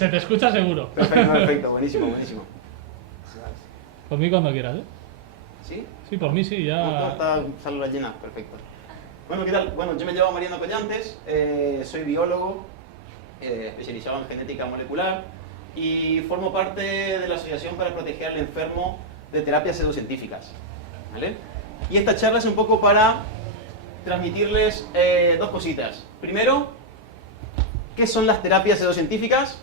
Se te escucha seguro. Perfecto, perfecto, buenísimo, buenísimo. Por mí cuando quieras, ¿eh? ¿Sí? Sí, por mí sí, ya... Está sala llena, perfecto. Bueno, ¿qué tal? Bueno, yo me llamo Mariano Collantes, soy biólogo, especializado en genética molecular y formo parte de la Asociación para Proteger al Enfermo de Terapias Pseudocientíficas. ¿Vale? Y esta charla es un poco para transmitirles dos cositas. Primero, ¿qué son las terapias pseudocientíficas?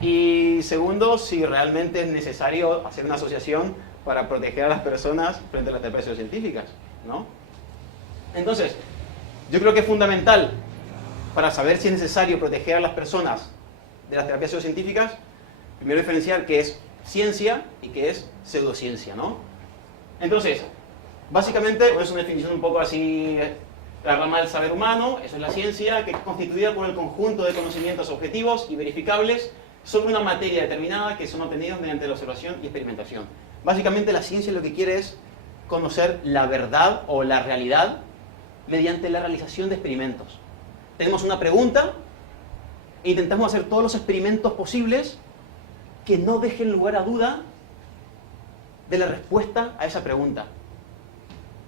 Y segundo, si realmente es necesario hacer una asociación para proteger a las personas frente a las terapias pseudocientíficas, ¿no? Entonces, yo creo que es fundamental para saber si es necesario proteger a las personas de las terapias pseudocientíficas, primero diferenciar qué es ciencia y qué es pseudociencia, ¿no? Entonces, básicamente, es una definición un poco así, la rama del saber humano, eso es la ciencia, que es constituida por el conjunto de conocimientos objetivos y verificables sobre una materia determinada que son obtenidos mediante la observación y experimentación. Básicamente la ciencia lo que quiere es conocer la verdad o la realidad mediante la realización de experimentos. Tenemos una pregunta e intentamos hacer todos los experimentos posibles que no dejen lugar a duda de la respuesta a esa pregunta.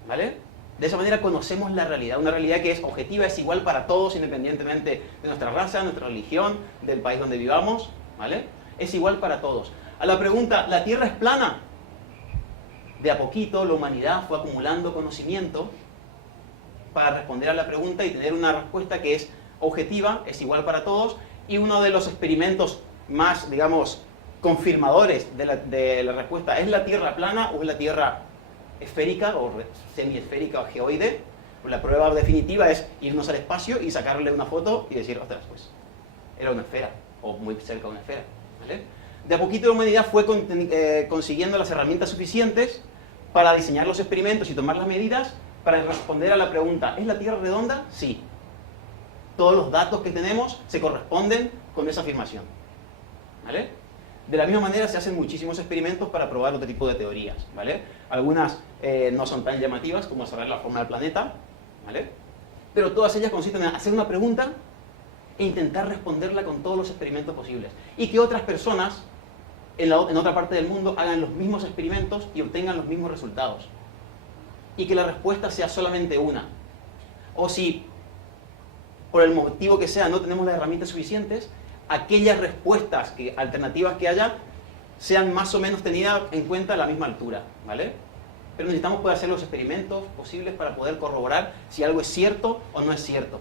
¿Vale? De esa manera conocemos la realidad, una realidad que es objetiva, es igual para todos, independientemente de nuestra raza, nuestra religión, del país donde vivamos, ¿vale? Es igual para todos. A la pregunta, ¿la Tierra es plana? De a poquito la humanidad fue acumulando conocimiento para responder a la pregunta y tener una respuesta que es objetiva, es igual para todos, y uno de los experimentos más, digamos, confirmadores de la respuesta, ¿es la Tierra plana o es la Tierra esférica o semiesférica o geoide? Pues la prueba definitiva es irnos al espacio y sacarle una foto y decir, ostras, pues era una esfera, o muy cerca de una esfera, ¿vale? De a poquito la humanidad fue consiguiendo las herramientas suficientes para diseñar los experimentos y tomar las medidas para responder a la pregunta, ¿es la Tierra redonda? Sí. Todos los datos que tenemos se corresponden con esa afirmación, ¿vale? De la misma manera se hacen muchísimos experimentos para probar otro tipo de teorías, ¿vale? Algunas no son tan llamativas como saber la forma del planeta, ¿vale? Pero todas ellas consisten en hacer una pregunta e intentar responderla con todos los experimentos posibles. Y que otras personas en otra parte del mundo hagan los mismos experimentos y obtengan los mismos resultados. Y que la respuesta sea solamente una. O si, por el motivo que sea, no tenemos las herramientas suficientes, aquellas respuestas alternativas que haya sean más o menos tenidas en cuenta a la misma altura, ¿vale? Pero necesitamos poder hacer los experimentos posibles para poder corroborar si algo es cierto o no es cierto.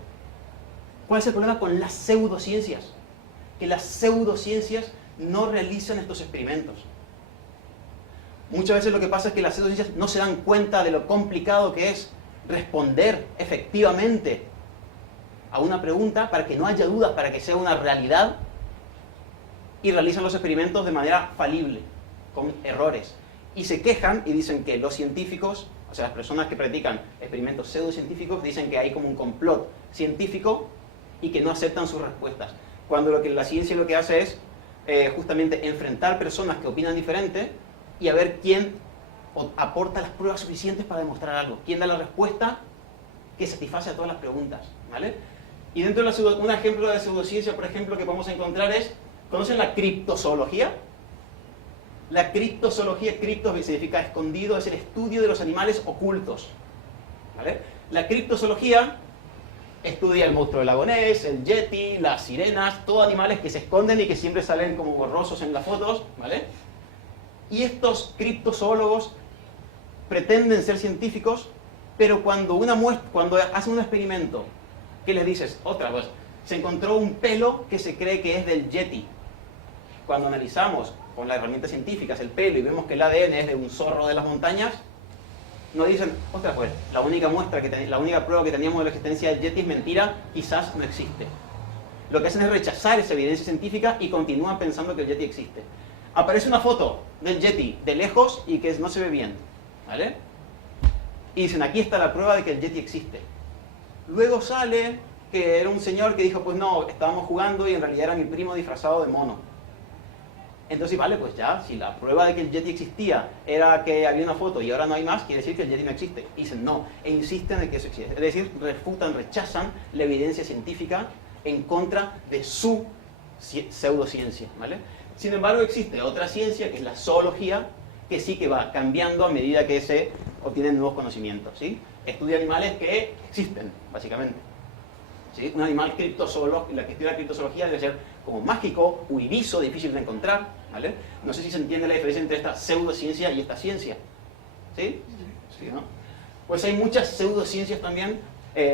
¿Cuál es el problema con las pseudociencias? Que las pseudociencias no realizan estos experimentos. Muchas veces lo que pasa es que las pseudociencias no se dan cuenta de lo complicado que es responder efectivamente a una pregunta para que no haya dudas, para que sea una realidad, y realizan los experimentos de manera falible, con errores. Y se quejan y dicen que los científicos, o sea, las personas que practican experimentos pseudocientíficos, dicen que hay como un complot científico y que no aceptan sus respuestas. Cuando la ciencia lo que hace es justamente enfrentar personas que opinan diferente y a ver quién aporta las pruebas suficientes para demostrar algo, quién da la respuesta que satisface a todas las preguntas, ¿vale? Y dentro de un ejemplo de pseudociencia, por ejemplo, que podemos encontrar es, ¿conocen la criptozoología? La criptozoología, cripto significa escondido, es el estudio de los animales ocultos, ¿vale? La criptozoología estudia el monstruo del lago Ness, el yeti, las sirenas, todos animales que se esconden y que siempre salen como borrosos en las fotos, ¿vale? Y estos criptozoólogos pretenden ser científicos, pero cuando hacen un experimento que les dices, otra vez, se encontró un pelo que se cree que es del yeti. Cuando analizamos con las herramientas científicas el pelo y vemos que el ADN es de un zorro de las montañas, nos dicen, ostras, pues la única prueba que teníamos de la existencia del yeti es mentira, quizás no existe. Lo que hacen es rechazar esa evidencia científica y continúan pensando que el yeti existe. Aparece una foto del yeti de lejos y que no se ve bien, ¿vale? Y dicen, aquí está la prueba de que el yeti existe. Luego sale que era un señor que dijo, pues no, estábamos jugando y en realidad era mi primo disfrazado de mono. Entonces, vale, pues ya, si la prueba de que el yeti existía era que había una foto y ahora no hay más, quiere decir que el yeti no existe. Y dicen no, e insisten en que eso existe. Es decir, rechazan la evidencia científica en contra de su pseudociencia, ¿vale? Sin embargo, existe otra ciencia, que es la zoología, que sí que va cambiando a medida que se obtienen nuevos conocimientos, ¿sí? Estudia animales que existen, básicamente. ¿Sí? Un animal criptozoológico, la que estudia la criptozoología debe ser como mágico, huidizo, difícil de encontrar, ¿vale? No sé si se entiende la diferencia entre esta pseudociencia y esta ciencia, ¿sí? ¿Sí, no? Pues hay muchas pseudociencias también.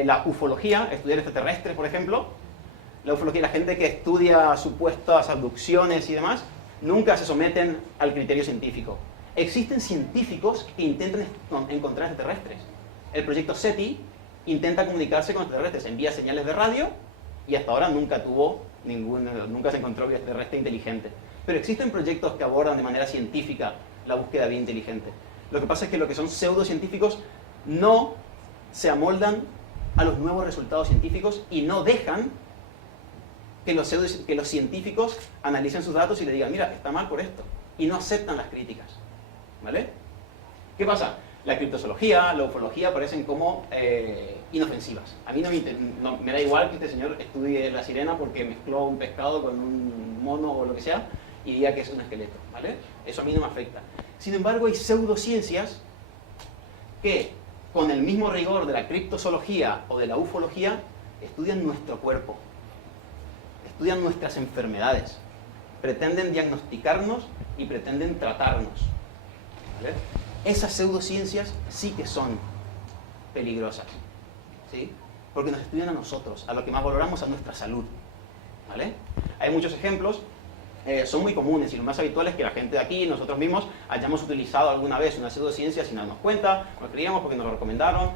La ufología, estudiar extraterrestres, por ejemplo. La ufología, la gente que estudia supuestas abducciones y demás, nunca se someten al criterio científico. Existen científicos que intentan encontrar extraterrestres. El proyecto SETI intenta comunicarse con extraterrestres, envía señales de radio y hasta ahora nunca se encontró vida extraterrestre inteligente. Pero existen proyectos que abordan de manera científica la búsqueda de vida inteligente. Lo que pasa es que lo que son pseudocientíficos no se amoldan a los nuevos resultados científicos y no dejan que los científicos analicen sus datos y le digan, mira, está mal por esto. Y no aceptan las críticas. ¿Vale? ¿Qué pasa? La criptozoología, la ufología parecen como inofensivas. A mí no me da igual que este señor estudie la sirena porque mezcló un pescado con un mono o lo que sea y diga que es un esqueleto. ¿Vale? Eso a mí no me afecta. Sin embargo, hay pseudociencias que, con el mismo rigor de la criptozoología o de la ufología, estudian nuestro cuerpo, estudian nuestras enfermedades, pretenden diagnosticarnos y pretenden tratarnos. ¿Vale? Esas pseudociencias sí que son peligrosas, ¿sí? Porque nos estudian a nosotros, a lo que más valoramos, a nuestra salud. ¿Vale? Hay muchos ejemplos, son muy comunes y lo más habitual es que la gente de aquí, nosotros mismos, hayamos utilizado alguna vez una pseudociencia sin darnos cuenta, no creíamos porque nos lo recomendaron,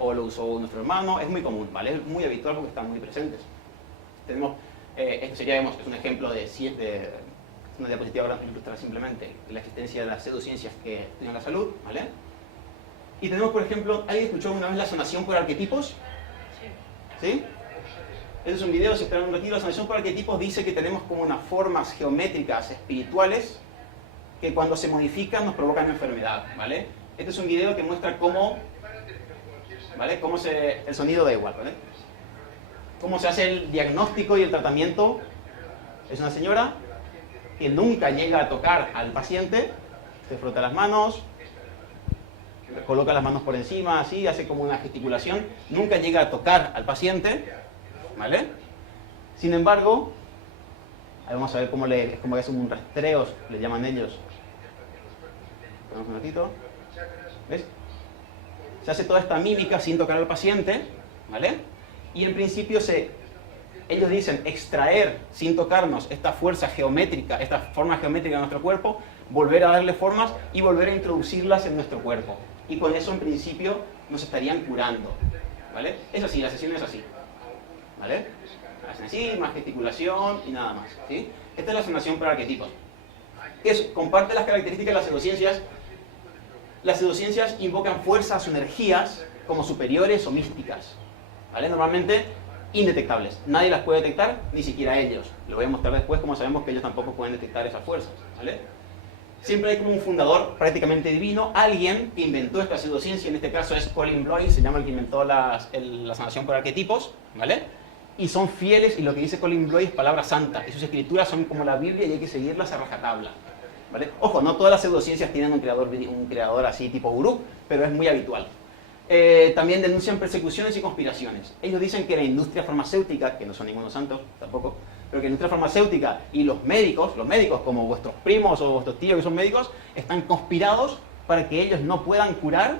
o lo usó nuestro hermano. Es muy común, ¿vale? Es muy habitual porque están muy presentes. Tenemos, esto sería, es un ejemplo de una diapositiva para ilustrar simplemente la existencia de las pseudociencias que estudian la salud, ¿vale? Y tenemos, por ejemplo, ¿alguien escuchó una vez la sanación por arquetipos? ¿Sí? Este es un video, si esperan un ratito. La sanación por arquetipos dice que tenemos como unas formas geométricas espirituales que cuando se modifican nos provocan enfermedad, ¿vale? Este es un video que muestra cómo, ¿vale? El sonido da igual, ¿vale? Cómo se hace el diagnóstico y el tratamiento. Es una señora que nunca llega a tocar al paciente, se frota las manos, coloca las manos por encima, así, hace como una gesticulación, nunca llega a tocar al paciente, ¿vale? Sin embargo, ahí vamos a ver cómo es un rastreo, le llaman ellos. Ponemos un ratito. ¿Ves? Se hace toda esta mímica sin tocar al paciente, ¿vale? Y en principio ellos dicen extraer sin tocarnos esta fuerza geométrica, esta forma geométrica de nuestro cuerpo, volver a darle formas y volver a introducirlas en nuestro cuerpo. Y con eso en principio nos estarían curando, ¿vale? Es así, la sesión es así, ¿vale? Hacen así, más gesticulación y nada más, ¿sí? Esta es la sanación por arquetipos. Comparte las características de las pseudociencias. Las pseudociencias invocan fuerzas o energías como superiores o místicas, ¿vale? Normalmente indetectables. Nadie las puede detectar, ni siquiera ellos. Lo voy a mostrar después cómo sabemos que ellos tampoco pueden detectar esas fuerzas, ¿vale? Siempre hay como un fundador prácticamente divino, alguien que inventó esta pseudociencia. En este caso es Colin Bloy, se llama el que inventó la sanación por arquetipos, ¿vale? Y son fieles, y lo que dice Colin Bloy es palabra santa, y sus escrituras son como la Biblia y hay que seguirlas a rajatabla, ¿vale? Ojo, no todas las pseudociencias tienen un creador así tipo gurú, pero es muy habitual. También denuncian persecuciones y conspiraciones. Ellos dicen que la industria farmacéutica, que no son ningunos santos tampoco, pero que la industria farmacéutica y los médicos como vuestros primos o vuestros tíos que son médicos, están conspirados para que ellos no puedan curar,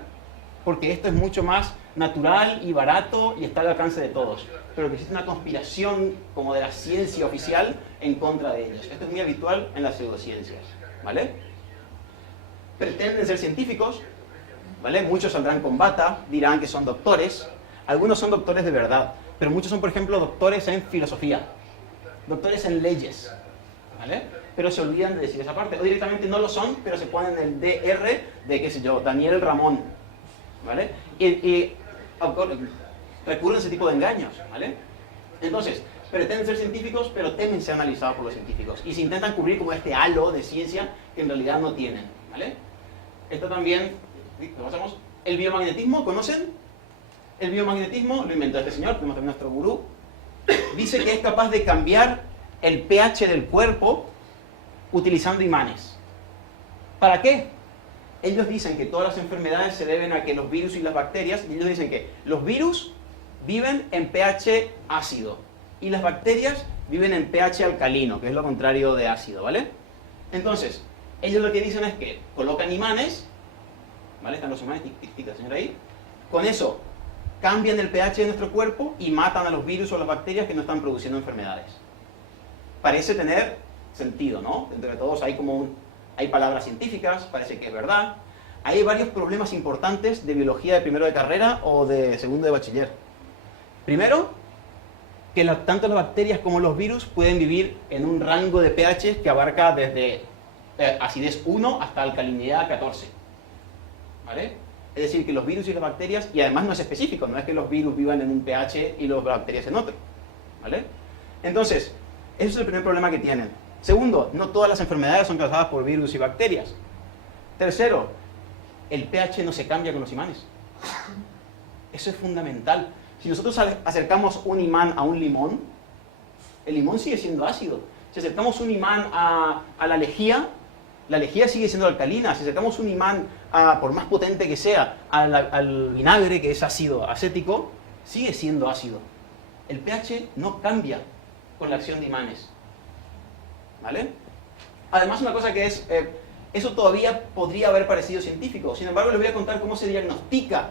porque esto es mucho más natural y barato y está al alcance de todos. Pero que existe una conspiración como de la ciencia oficial en contra de ellos. Esto es muy habitual en las pseudociencias, ¿vale? Pretenden ser científicos, ¿vale? Muchos saldrán con bata, dirán que son doctores. Algunos son doctores de verdad, pero muchos son, por ejemplo, doctores en filosofía, doctores en leyes, ¿vale? Pero se olvidan de decir esa parte. O directamente no lo son, pero se ponen el DR de, qué sé yo, Daniel Ramón, ¿vale? Y recurren a ese tipo de engaños, ¿vale? Entonces, pretenden ser científicos, pero temen ser analizados por los científicos. Y se intentan cubrir como este halo de ciencia que en realidad no tienen, ¿vale? Esto también, ¿lo pasamos? El biomagnetismo, ¿conocen? El biomagnetismo lo inventó este señor, que es nuestro gurú. Dice que es capaz de cambiar el pH del cuerpo utilizando imanes. ¿Para qué? Ellos dicen que todas las enfermedades se deben a que los virus y las bacterias, y ellos dicen que los virus viven en pH ácido y las bacterias viven en pH alcalino, que es lo contrario de ácido, ¿vale? Entonces, ellos lo que dicen es que colocan imanes, ¿vale? Están los imanes, señor ahí. Con eso cambian el pH de nuestro cuerpo y matan a los virus o las bacterias que no están produciendo enfermedades. Parece tener sentido, ¿no? Entre todos hay palabras científicas, parece que es verdad. Hay varios problemas importantes de biología de primero de carrera o de segundo de bachiller. Primero, que tanto las bacterias como los virus pueden vivir en un rango de pH que abarca desde acidez 1 hasta alcalinidad 14. ¿Vale? Es decir, que los virus y las bacterias, y además no es específico, no es que los virus vivan en un pH y las bacterias en otro. ¿Vale? Entonces, ese es el primer problema que tienen. Segundo, no todas las enfermedades son causadas por virus y bacterias. Tercero, el pH no se cambia con los imanes. Eso es fundamental. Si nosotros acercamos un imán a un limón, el limón sigue siendo ácido. Si acercamos un imán a la lejía sigue siendo alcalina. Si acercamos un imán, por más potente que sea, al vinagre, que es ácido acético, sigue siendo ácido. El pH no cambia con la acción de imanes. ¿Vale? Además, una cosa que es, eso todavía podría haber parecido científico. Sin embargo, les voy a contar cómo se diagnostica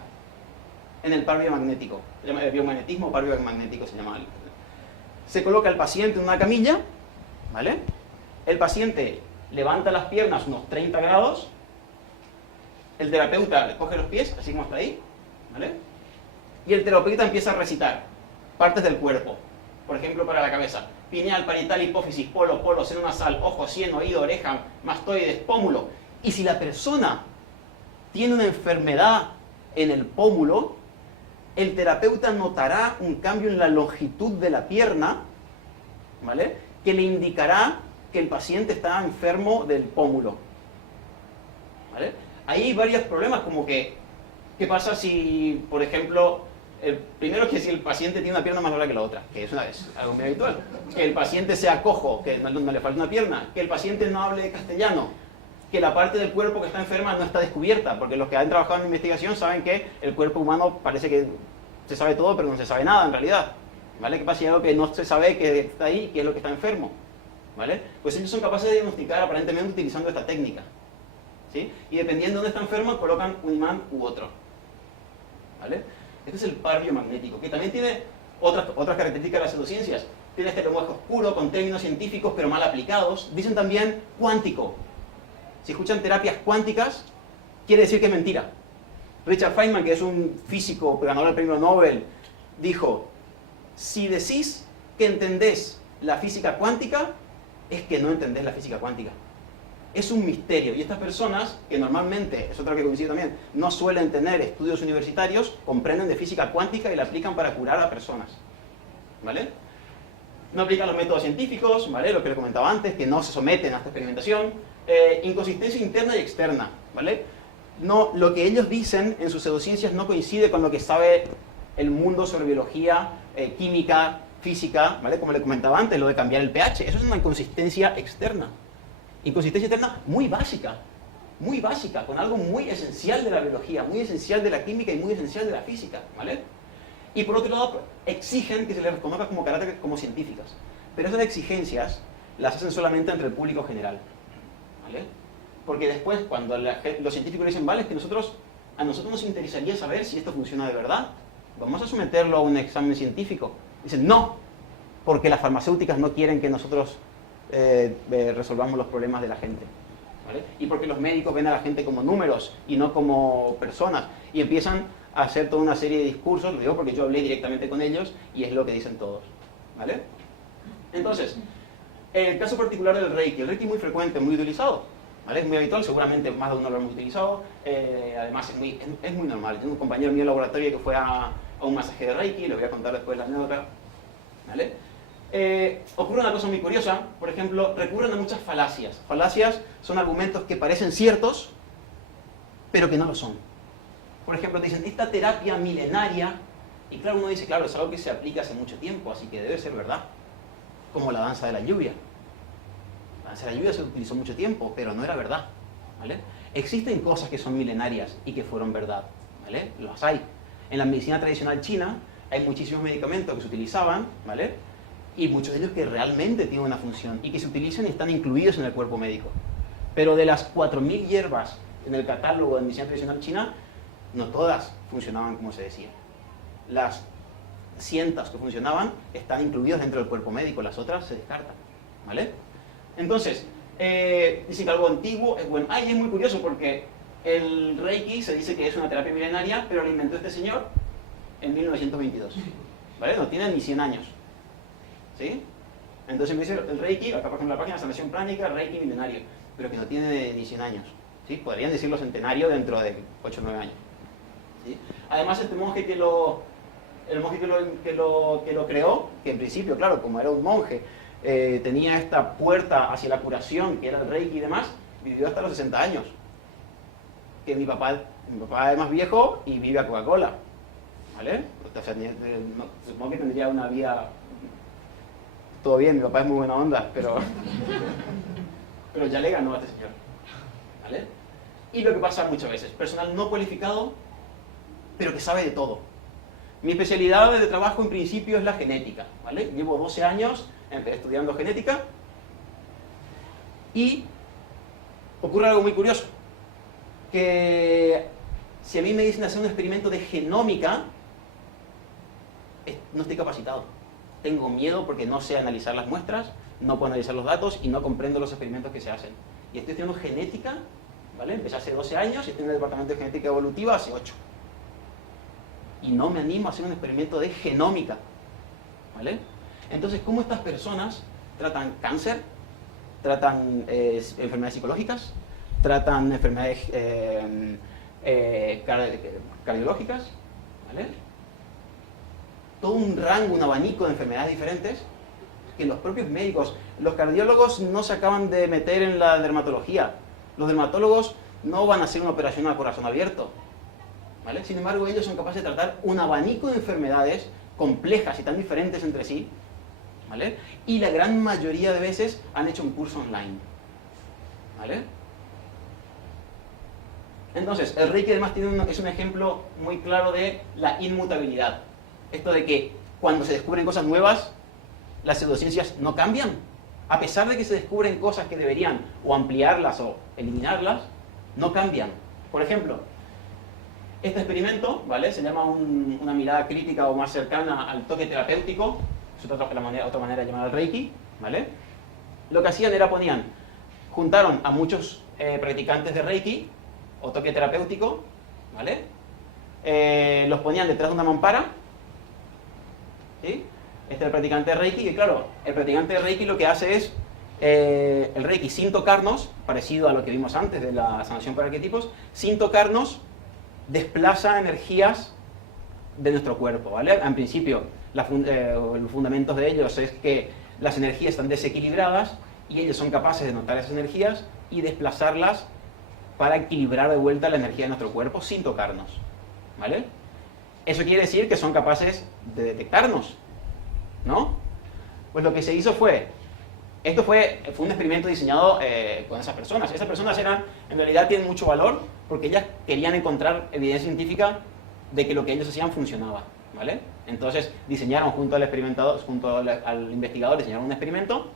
en el par biomagnético. El biomagnetismo o par biomagnético se llama. Se coloca al paciente en una camilla, ¿vale? El paciente levanta las piernas unos 30 grados, el terapeuta le coge los pies, así como está ahí, ¿vale? Y el terapeuta empieza a recitar partes del cuerpo. Por ejemplo, para la cabeza: pineal, parietal, hipófisis, polo, seno nasal, ojo, sien, oído, oreja, mastoides, pómulo. Y si la persona tiene una enfermedad en el pómulo, el terapeuta notará un cambio en la longitud de la pierna, ¿vale? Que le indicará que el paciente está enfermo del pómulo. ¿Vale? Ahí hay varios problemas, como que, ¿qué pasa si, por ejemplo, primero que si el paciente tiene una pierna más larga que la otra, que es algo muy habitual, que el paciente sea cojo, que no le falta una pierna, que el paciente no hable castellano, que la parte del cuerpo que está enferma no está descubierta, porque los que han trabajado en investigación saben que el cuerpo humano parece que se sabe todo, pero no se sabe nada en realidad. ¿Vale? ¿Qué pasa si hay algo que no se sabe que está ahí, que es lo que está enfermo? ¿Vale? Pues ellos son capaces de diagnosticar aparentemente utilizando esta técnica. ¿Sí? Y dependiendo de dónde está enfermo, colocan un imán u otro. ¿Vale? Este es el par biomagnético, que también tiene otras características de las pseudociencias. Tiene este lenguaje oscuro, con términos científicos, pero mal aplicados. Dicen también cuántico. Si escuchan terapias cuánticas, quiere decir que es mentira. Richard Feynman, que es un físico ganador del premio Nobel, dijo: si decís que entendés la física cuántica, es que no entendés la física cuántica. Es un misterio. Y estas personas, que normalmente, es otra que coincide también, no suelen tener estudios universitarios, comprenden de física cuántica y la aplican para curar a personas. ¿Vale? No aplican los métodos científicos, ¿vale? Lo que les comentaba antes, que no se someten a esta experimentación. Inconsistencia interna y externa, ¿vale? No, lo que ellos dicen en sus pseudociencias no coincide con lo que sabe el mundo sobre biología, química, física, ¿vale? Como le comentaba antes, lo de cambiar el pH. Eso es una inconsistencia externa. Inconsistencia externa muy básica, con algo muy esencial de la biología, muy esencial de la química y muy esencial de la física, ¿vale? Y por otro lado, exigen que se les reconozca como carácter como científicas. Pero esas exigencias las hacen solamente entre el público general, ¿vale? Porque después, cuando los científicos dicen: vale, es que a nosotros nos interesaría saber si esto funciona de verdad, vamos a someterlo a un examen científico. Dicen: no, porque las farmacéuticas no quieren que nosotros resolvamos los problemas de la gente, ¿vale? Y porque los médicos ven a la gente como números y no como personas, y empiezan a hacer toda una serie de discursos. Lo digo porque yo hablé directamente con ellos y es lo que dicen todos, ¿vale? Entonces, el caso particular del Reiki. El Reiki es muy frecuente, muy utilizado, ¿vale? Es muy habitual, seguramente más de uno lo hemos utilizado. Además es muy normal. Tengo un compañero mío en el laboratorio que fue a un masaje de Reiki, les voy a contar después la anécdota, ¿vale? Ocurre una cosa muy curiosa. Por ejemplo, recurren a muchas falacias. Falacias son argumentos que parecen ciertos, pero que no lo son. Por ejemplo, dicen: esta terapia milenaria, y claro, uno dice: claro, es algo que se aplica hace mucho tiempo, así que debe ser verdad. como la danza de la lluvia. La danza de la lluvia se utilizó mucho tiempo, pero no era verdad, ¿vale? Existen cosas que son milenarias y que fueron verdad, ¿vale? Las hay. En la medicina tradicional china hay muchísimos medicamentos que se utilizaban, ¿vale? Y muchos de ellos que realmente tienen una función y que se utilizan y están incluidos en el cuerpo médico. Pero de las 4.000 hierbas en el catálogo de medicina tradicional china, no todas funcionaban como se decía. Las cientos que funcionaban están incluidas dentro del cuerpo médico, las otras se descartan, ¿vale? Entonces, dicen que algo antiguo es bueno. Es muy curioso porque el Reiki se dice que es una terapia milenaria, pero lo inventó este señor en 1922, ¿vale? No tiene ni 100 años, ¿sí? Entonces me dice el Reiki, acá por ejemplo la página de sanación pránica, Reiki milenario, pero que no tiene ni 100 años, ¿sí? Podrían decirlo centenario dentro de 8 o 9 años, ¿sí? Además este monje el monje que lo creó, que en principio, claro, como era un monje, tenía esta puerta hacia la curación, que era el Reiki y demás, vivió hasta los 60 años. Que mi papá es más viejo y vive a Coca-Cola, ¿vale? O sea, supongo que tendría una vida... Todo bien, mi papá es muy buena onda, pero ya le ganó a este señor, ¿vale? Y lo que pasa muchas veces, personal no cualificado, pero que sabe de todo. Mi especialidad de trabajo en principio es la genética, ¿vale? Llevo 12 años estudiando genética y ocurre algo muy curioso, que si a mí me dicen hacer un experimento de genómica, no estoy capacitado. Tengo miedo porque no sé analizar las muestras, no puedo analizar los datos y no comprendo los experimentos que se hacen. Y estoy estudiando genética, ¿vale? Empecé hace 12 años y estoy en el departamento de genética evolutiva hace 8. Y no me animo a hacer un experimento de genómica, ¿vale? Entonces, ¿cómo estas personas tratan cáncer, tratan enfermedades psicológicas, tratan enfermedades cardiológicas, ¿vale? Todo un rango, un abanico de enfermedades diferentes que los propios médicos, los cardiólogos no se acaban de meter en la dermatología, los dermatólogos no van a hacer una operación a corazón abierto, ¿vale? Sin embargo, ellos son capaces de tratar un abanico de enfermedades complejas y tan diferentes entre sí, ¿vale? Y la gran mayoría de veces han hecho un curso online, ¿vale? Entonces, el Reiki además es un ejemplo muy claro de la inmutabilidad. Esto de que cuando se descubren cosas nuevas, las pseudociencias no cambian. A pesar de que se descubren cosas que deberían o ampliarlas o eliminarlas, no cambian. Por ejemplo, este experimento, ¿vale? Se llama una mirada crítica o más cercana al toque terapéutico, es otra manera de llamar al Reiki, ¿vale? Lo que hacían era juntaron a muchos practicantes de Reiki o toque terapéutico, ¿vale? Los ponían detrás de una mampara, ¿sí? Este es el practicante de Reiki, y claro, el practicante de Reiki lo que hace es el Reiki sin tocarnos, parecido a lo que vimos antes de la sanación por arquetipos, sin tocarnos, desplaza energías de nuestro cuerpo, ¿vale? En principio, los fundamentos de ellos es que las energías están desequilibradas y ellos son capaces de notar esas energías y desplazarlas para equilibrar de vuelta la energía de nuestro cuerpo sin tocarnos, ¿vale? Eso quiere decir que son capaces de detectarnos, ¿no? Pues lo que se hizo fue un experimento diseñado con esas personas. Esas personas en realidad tienen mucho valor porque ellas querían encontrar evidencia científica de que lo que ellos hacían funcionaba, ¿vale? Entonces diseñaron junto al investigador, diseñaron un experimento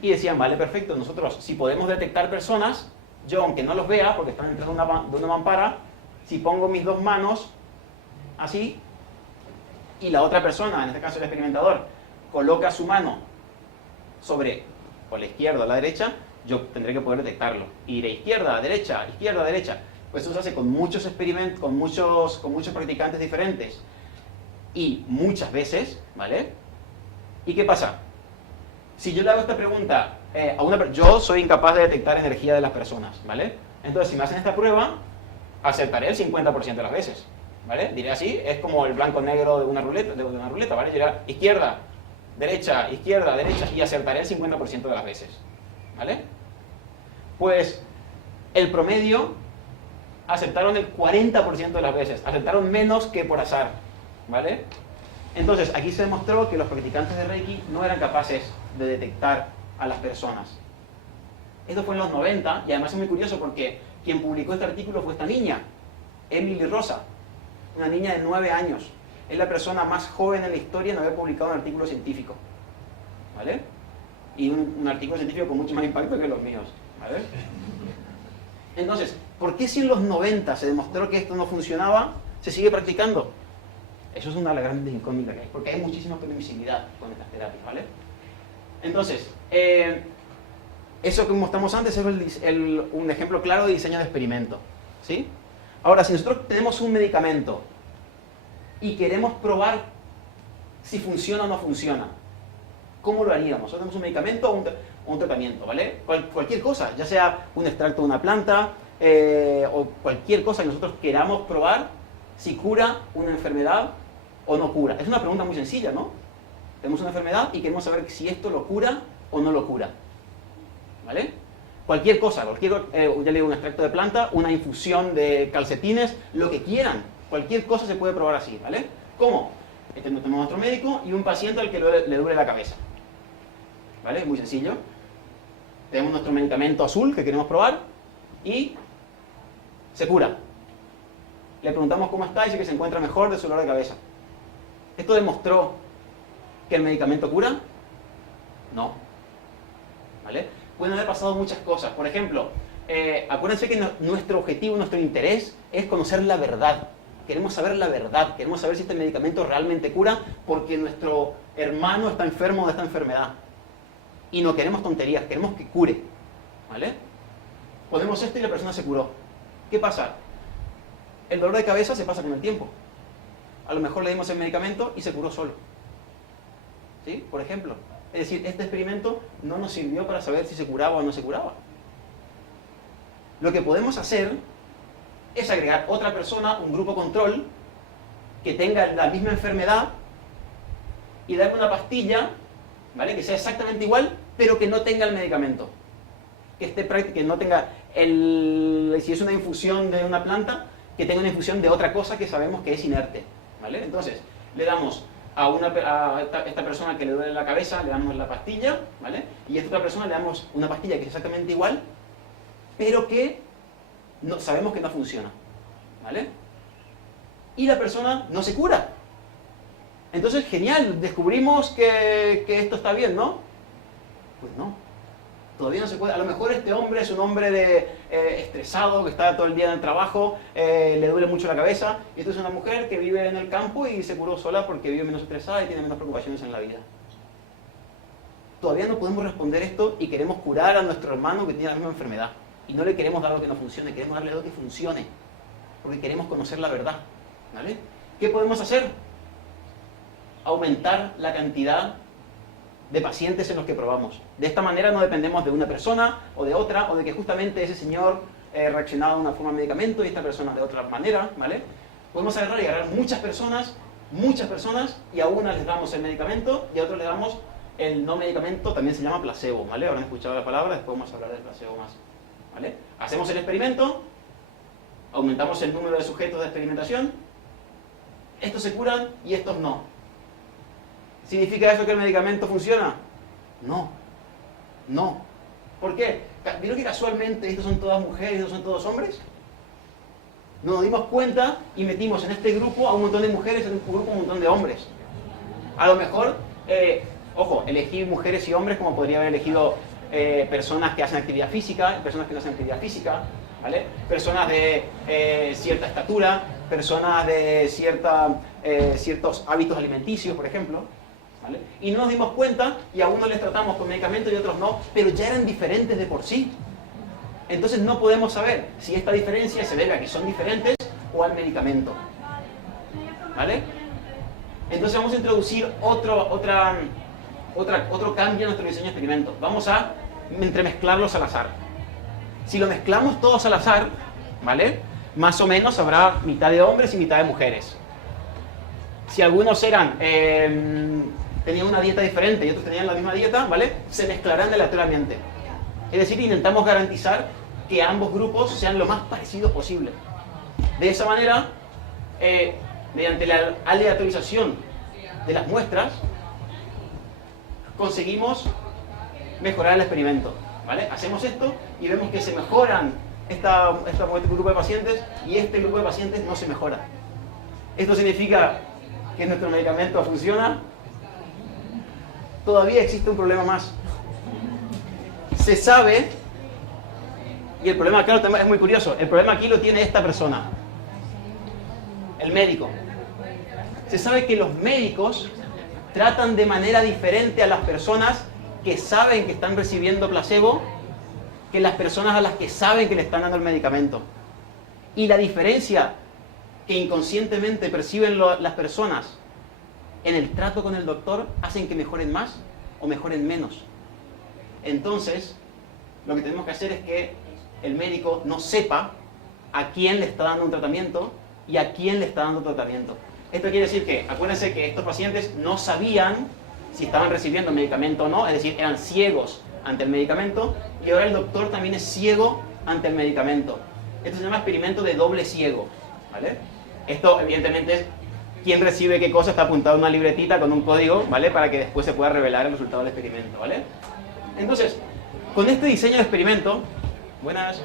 y decían, vale, perfecto, nosotros si podemos detectar personas, yo aunque no los vea porque están detrás de una mampara, si pongo mis dos manos así y la otra persona, en este caso el experimentador, coloca su mano sobre o la izquierda o la derecha, yo tendré que poder detectarlo. Y de izquierda a derecha, izquierda a derecha. Pues eso se hace con muchos experimentos, con muchos practicantes diferentes. Y muchas veces, ¿vale? ¿Y qué pasa? Si yo le hago esta pregunta yo soy incapaz de detectar energía de las personas, ¿vale? Entonces, si me hacen esta prueba, acertaré el 50% de las veces, ¿vale? Diré así, es como el blanco-negro de una ruleta, ¿vale? Diré izquierda, derecha, y acertaré el 50% de las veces, ¿vale? Pues el promedio acertaron el 40% de las veces, acertaron menos que por azar, ¿vale? Entonces, aquí se demostró que los practicantes de Reiki no eran capaces de detectar a las personas. Esto fue en los 90 y además es muy curioso porque quien publicó este artículo fue esta niña, Emily Rosa, una niña de 9 años. Es la persona más joven en la historia en haber publicado un artículo científico. ¿Vale? Y un artículo científico con mucho más impacto que los míos. ¿Vale? Entonces, ¿por qué si en los 90 se demostró que esto no funcionaba, se sigue practicando? Eso es una de las grandes incógnitas que hay, porque hay muchísima permisibilidad con estas terapias, ¿vale? Entonces, eso que mostramos antes es un ejemplo claro de diseño de experimento, ¿sí? Ahora, si nosotros tenemos un medicamento y queremos probar si funciona o no funciona, ¿cómo lo haríamos? Nosotros tenemos un medicamento o un tratamiento, ¿vale? Cualquier cosa, ya sea un extracto de una planta o cualquier cosa que nosotros queramos probar si cura una enfermedad o no cura. Es una pregunta muy sencilla, ¿no? Tenemos una enfermedad y queremos saber si esto lo cura o no lo cura. ¿Vale? Cualquier cosa, ya le digo, un extracto de planta, una infusión de calcetines, lo que quieran. Cualquier cosa se puede probar así, ¿vale? ¿Cómo? Tenemos nuestro médico y un paciente al que le duele la cabeza. ¿Vale? Es muy sencillo. Tenemos nuestro medicamento azul que queremos probar y se cura. Le preguntamos cómo está y dice que se encuentra mejor de su dolor de cabeza. ¿Esto demostró que el medicamento cura? No. ¿Vale? Pueden haber pasado muchas cosas. Por ejemplo, acuérdense que nuestro objetivo, nuestro interés es conocer la verdad. Queremos saber la verdad. Queremos saber si este medicamento realmente cura porque nuestro hermano está enfermo de esta enfermedad. Y no queremos tonterías, queremos que cure. ¿Vale? Ponemos esto y la persona se curó. ¿Qué pasa? El dolor de cabeza se pasa con el tiempo. A lo mejor le dimos el medicamento y se curó solo. ¿Sí? Por ejemplo. Es decir, este experimento no nos sirvió para saber si se curaba o no se curaba. Lo que podemos hacer es agregar otra persona, un grupo control, que tenga la misma enfermedad y darle una pastilla, ¿vale? Que sea exactamente igual, pero que no tenga el medicamento. Que no tenga si es una infusión de una planta, que tenga una infusión de otra cosa que sabemos que es inerte, ¿vale? Entonces, le damos a esta persona que le duele la cabeza, le damos la pastilla, ¿vale? Y a esta otra persona le damos una pastilla que es exactamente igual, pero que sabemos que no funciona, ¿vale? Y la persona no se cura. Entonces, genial, descubrimos que esto está bien, ¿no? Pues no. Todavía no se puede. A lo mejor este hombre es un hombre estresado, que está todo el día en el trabajo, le duele mucho la cabeza, y esto es una mujer que vive en el campo y se curó sola porque vive menos estresada y tiene menos preocupaciones en la vida. Todavía no podemos responder esto y queremos curar a nuestro hermano que tiene la misma enfermedad. Y no le queremos dar lo que no funcione, queremos darle lo que funcione, porque queremos conocer la verdad. ¿Vale? ¿Qué podemos hacer? Aumentar la cantidad de pacientes en los que probamos. De esta manera no dependemos de una persona o de otra, o de que justamente ese señor reaccionaba de una forma al medicamento y esta persona de otra manera, ¿vale? Podemos agarrar muchas personas, y a una les damos el medicamento y a otros les damos el no medicamento, también se llama placebo, ¿vale? Habrán escuchado la palabra, después vamos a hablar del placebo más, ¿vale? Hacemos el experimento, aumentamos el número de sujetos de experimentación, estos se curan y estos no. ¿Significa eso que el medicamento funciona? No. No. ¿Por qué? ¿Vieron que casualmente estos son todas mujeres y estos son todos hombres? Nos dimos cuenta y metimos en este grupo a un montón de mujeres, en un grupo un montón de hombres. A lo mejor, ojo, elegí mujeres y hombres como podría haber elegido personas que hacen actividad física, personas que no hacen actividad física, ¿vale? Personas de cierta estatura, personas de ciertos hábitos alimenticios, por ejemplo. ¿Vale? Y no nos dimos cuenta y a unos les tratamos con medicamentos y a otros no, pero ya eran diferentes de por sí. Entonces no podemos saber si esta diferencia se debe a que son diferentes o al medicamento. ¿Vale? Entonces vamos a introducir otro cambio en nuestro diseño de experimento. Vamos a entremezclarlos al azar. Si lo mezclamos todos al azar, ¿vale? Más o menos habrá mitad de hombres y mitad de mujeres. Si algunos tenían una dieta diferente y otros tenían la misma dieta, ¿vale? Se mezclarán aleatoriamente. Es decir, intentamos garantizar que ambos grupos sean lo más parecidos posible. De esa manera, mediante la aleatorización de las muestras, conseguimos mejorar el experimento, ¿vale? Hacemos esto y vemos que se mejoran este grupo de pacientes y este grupo de pacientes no se mejora. ¿Esto significa que nuestro medicamento funciona? Todavía existe un problema más. Se sabe, y el problema, claro, es muy curioso, el problema aquí lo tiene esta persona, el médico. Se sabe que los médicos tratan de manera diferente a las personas que saben que están recibiendo placebo que las personas a las que saben que le están dando el medicamento. Y la diferencia que inconscientemente perciben las personas en el trato con el doctor hacen que mejoren más o mejoren menos. Entonces, lo que tenemos que hacer es que el médico no sepa a quién le está dando un tratamiento y a quién le está dando tratamiento. Esto quiere decir que, acuérdense que estos pacientes no sabían si estaban recibiendo medicamento o no, es decir, eran ciegos ante el medicamento, y ahora el doctor también es ciego ante el medicamento. Esto se llama experimento de doble ciego, ¿vale? Esto, evidentemente, es quién recibe qué cosa, está apuntado en una libretita con un código, ¿vale? Para que después se pueda revelar el resultado del experimento, ¿vale? Entonces, con este diseño de experimento... Buenas.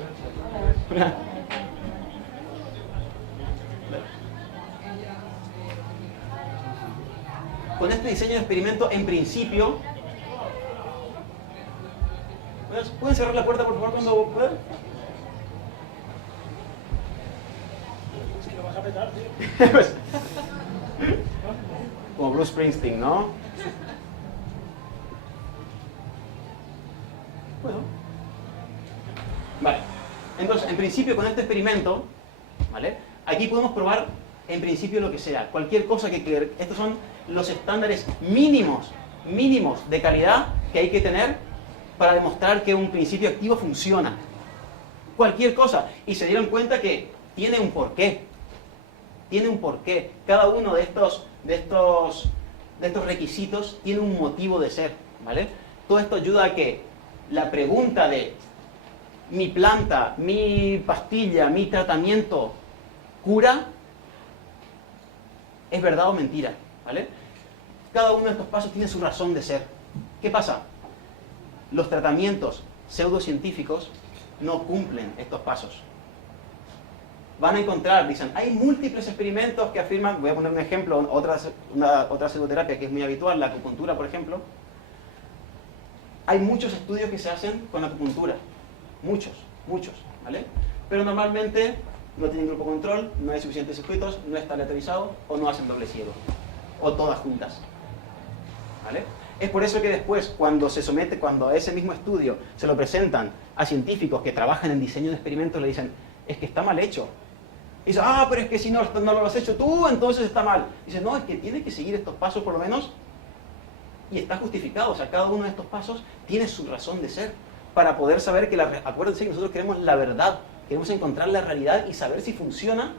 Con este diseño de experimento, en principio... ¿Pueden cerrar la puerta, por favor, cuando puedan? Si lo vas a petar, tío. Pues, como Bruce Springsteen, ¿no? Bueno. Vale. Entonces, en principio, con este experimento, ¿vale? Aquí podemos probar, en principio, lo que sea. Cualquier cosa que... Estos son los estándares mínimos de calidad que hay que tener para demostrar que un principio activo funciona. Cualquier cosa. Y se dieron cuenta que tiene un porqué. Tiene un porqué. Cada uno de estos requisitos tiene un motivo de ser, ¿vale? Todo esto ayuda a que la pregunta de mi planta, mi pastilla, mi tratamiento cura, es verdad o mentira, ¿vale? Cada uno de estos pasos tiene su razón de ser. ¿Qué pasa? Los tratamientos pseudocientíficos no cumplen estos pasos. Van a encontrar, dicen, hay múltiples experimentos que afirman, voy a poner un ejemplo, otra pseudoterapia que es muy habitual, la acupuntura, por ejemplo. Hay muchos estudios que se hacen con acupuntura, muchos, ¿vale? Pero normalmente no tienen grupo control, no hay suficientes circuitos, no está aleatorizado o no hacen doble ciego, o todas juntas, ¿vale? Es por eso que después, cuando a ese mismo estudio se lo presentan a científicos que trabajan en diseño de experimentos, le dicen, es que está mal hecho. Y dicen, pero es que si no lo has hecho tú, entonces está mal. Y dicen, no, es que tiene que seguir estos pasos por lo menos, y está justificado. O sea, cada uno de estos pasos tiene su razón de ser, para poder saber que, acuérdense que nosotros queremos la verdad, queremos encontrar la realidad y saber si funciona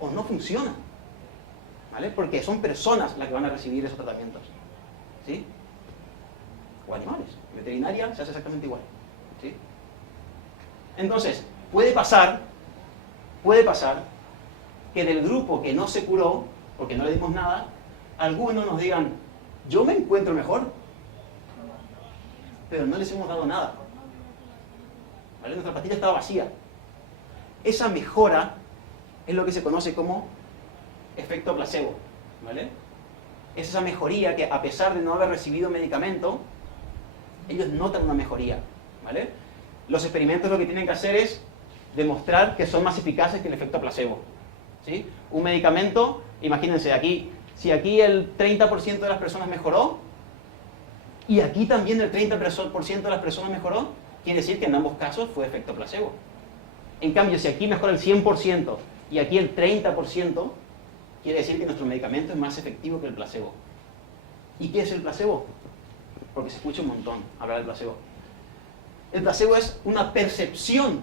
o no funciona, ¿vale? Porque son personas las que van a recibir esos tratamientos, ¿sí? O animales. En veterinaria se hace exactamente igual, ¿sí? Entonces, puede pasar que del grupo que no se curó, porque no le dimos nada, algunos nos digan, yo me encuentro mejor, pero no les hemos dado nada, ¿vale? Nuestra pastilla estaba vacía. Esa mejora es lo que se conoce como efecto placebo, ¿vale? Es esa mejoría que, a pesar de no haber recibido medicamento, ellos notan una mejoría, ¿vale? Los experimentos lo que tienen que hacer es demostrar que son más eficaces que el efecto placebo, ¿sí? Un medicamento, imagínense, si aquí el 30% de las personas mejoró, y aquí también el 30% de las personas mejoró, quiere decir que en ambos casos fue efecto placebo. En cambio, si aquí mejora el 100% y aquí el 30%, quiere decir que nuestro medicamento es más efectivo que el placebo. ¿Y qué es el placebo? Porque se escucha un montón hablar del placebo. El placebo es una percepción